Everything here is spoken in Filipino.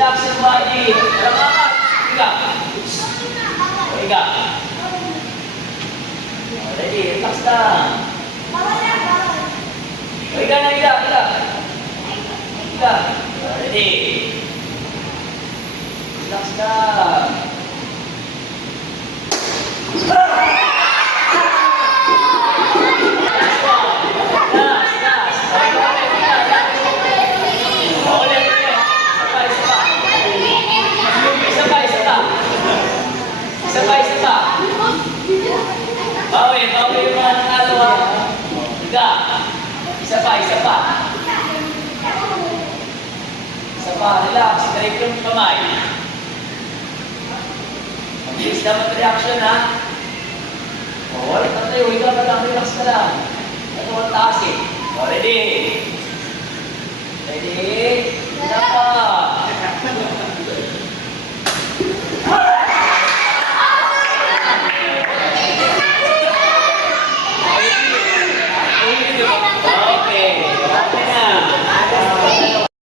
Relax yung body. Alamangat. Higa. Higa. Ready, relax lang. Higa na, higa, higa. Higa. Ready. Relax lang. Isa pa. Bawi yung mga nanalo ha. Higa. Isa pa. Relax. Direct yung kamay. Mabilis dapat reaction ha. Wala ka tayo. Higa ka lang. Relax ka lang. Ito ang taas eh. Ready.